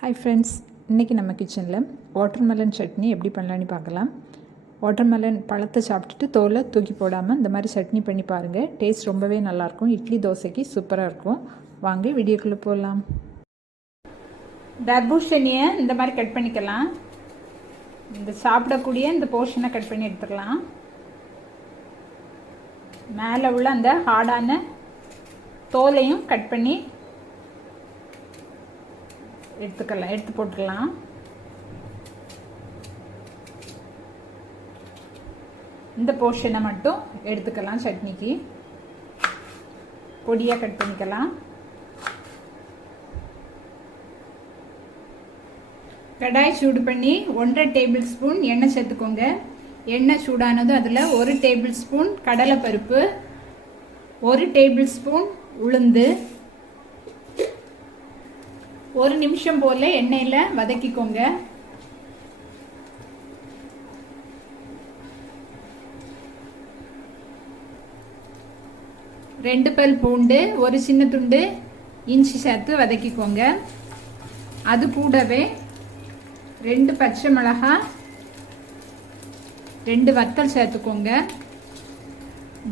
Hi friends இன்றைக்கி நம்ம கிச்சனில் வாட்டர்மெலன் சட்னி எப்படி பண்ணலான்னு பார்க்கலாம். வாட்டர்மெலன் பழத்தை சாப்பிட்டுட்டு தோலை தூக்கி போடாமல் இந்த மாதிரி சட்னி பண்ணி பாருங்கள் டேஸ்ட் ரொம்பவே நல்லாயிருக்கும். இட்லி தோசைக்கு சூப்பராக இருக்கும். வாங்க வீடியோக்குள்ளே போகலாம் தர்பூஷணியை இந்த மாதிரி கட் பண்ணிக்கலாம். இந்த சாப்பிடக்கூடிய இந்த போர்ஷனை கட் பண்ணி எடுத்துக்கலாம். மேலே உள்ள அந்த ஹார்டான தோலையும் கட் பண்ணி எடுத்துக்கலாம் எடுத்து போட்டுக்கலாம். இந்த போர்ஷனை மட்டும் எடுத்துக்கலாம் சட்னிக்கு. பொடியாக கட் பண்ணிக்கலாம். கடாய் சூடு பண்ணி ஒன்றரை டேபிள் ஸ்பூன் எண்ணெய் சேர்த்துக்கோங்க. எண்ணெய் சூடானதும் அதில் ஒரு டேபிள் ஸ்பூன் கடலைப்பருப்பு ஒரு டேபிள் ஸ்பூன் உளுந்து ஒரு நிமிஷம் போல எண்ணெயில் வதக்கிக்கோங்க. ரெண்டு பல் பூண்டு ஒரு சின்ன துண்டு இஞ்சி சேர்த்து வதக்கிக்கோங்க. அது கூடவே ரெண்டு பச்சை மிளகாய் ரெண்டு வத்தல் சேர்த்துக்கோங்க.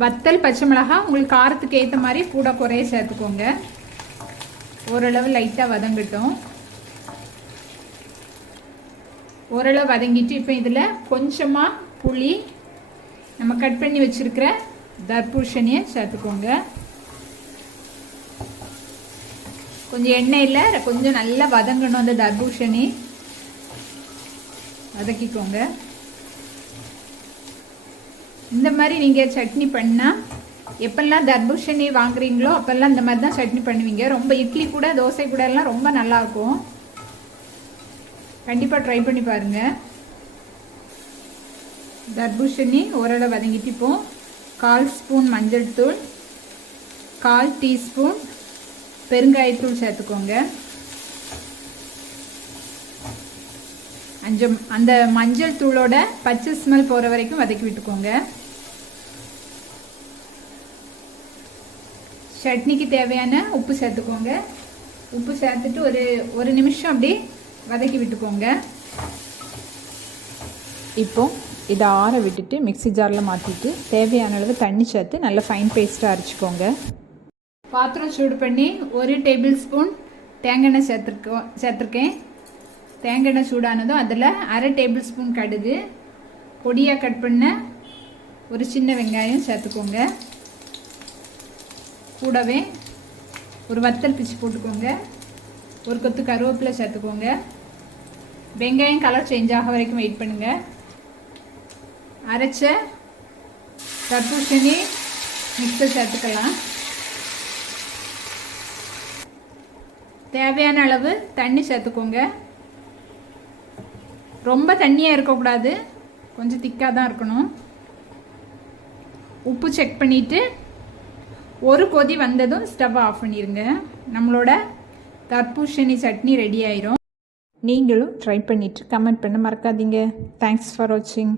வத்தல் பச்சை மிளகாய் உங்களுக்கு காரத்துக்கு ஏற்ற மாதிரி கூட குறைய சேர்த்துக்கோங்க. ஓரளவு லைட்டாக வதங்கட்டும். ஓரளவு வதங்கிட்டு இப்போ இதில் கொஞ்சமாக புளி நம்ம கட் பண்ணி வச்சுருக்கிற தர்பூஷணியை சேர்த்துக்கோங்க. கொஞ்சம் எண்ணெயில் கொஞ்சம் நல்லா வதங்கணும் அந்த தர்பூஷணி வதக்கிக்கோங்க. இந்த மாதிரி நீங்கள் சட்னி பண்ணால் எப்பெல்லாம் தர்பூஷணி வாங்குறீங்களோ அப்போல்லாம் இந்த மாதிரி தான் சட்னி பண்ணுவீங்க. ரொம்ப இட்லி கூட தோசை கூட எல்லாம் ரொம்ப நல்லாயிருக்கும் கண்டிப்பாக ட்ரை பண்ணி பாருங்கள் தர்பூஷணி ஓரளவு வதங்கிட்டு இப்போ கால் ஸ்பூன் மஞ்சள் தூள் கால் டீஸ்பூன் பெருங்காயத்தூள் சேர்த்துக்கோங்க. அஞ்சு அந்த மஞ்சள் தூளோட பச்சை ஸ்மெல் போகிற வரைக்கும் வதக்கி விட்டுக்கோங்க. சட்னிக்கு தேவையான உப்பு சேர்த்துக்கோங்க. உப்பு சேர்த்துட்டு ஒரு ஒரு நிமிஷம் அப்படி வதக்கி விட்டுக்கோங்க. இப்போ இதை ஆற விட்டுட்டு மிக்சி ஜாரில் மாற்றிட்டு தேவையான அளவு தண்ணி சேர்த்து நல்லா ஃபைன் பேஸ்ட்டாக அரைச்சிக்கோங்க. பாத்திரம் சூடு பண்ணி ஒரு டேபிள் ஸ்பூன் தேங்காய் எண்ணெய் சேர்த்துருக்கோம் சேர்த்துருக்கேன். தேங்காய் எண்ணெய் சூடானதும் அதில் அரை டேபிள் ஸ்பூன் கடுகு பொடியாக கட் பண்ண ஒரு சின்ன வெங்காயம் சேர்த்துக்கோங்க. கூடவே ஒரு வத்தல் பிச்சு போட்டுக்கோங்க. ஒரு கொத்து கருவேப்பிலை சேர்த்துக்கோங்க. வெங்காயம் கலர் சேஞ்ச் ஆக வரைக்கும் வெயிட் பண்ணுங்கள் அரைச்ச தர்பூசணி மிக்சர் சேர்த்துக்கலாம். தேவையான அளவு தண்ணி சேர்த்துக்கோங்க. ரொம்ப தண்ணியாக இருக்கக்கூடாது. கொஞ்சம் திக்காக தான் இருக்கணும். உப்பு செக் பண்ணிவிட்டு ஒரு கொதி வந்ததும் ஸ்டவ் ஆஃப் பண்ணிடுங்க நம்மளோட தர்பூஷணி சட்னி ரெடி ஆயிரும். நீங்களும் ட்ரை பண்ணிவிட்டு கமெண்ட் பண்ண மறக்காதீங்க. தேங்க்ஸ் ஃபார் வாட்சிங்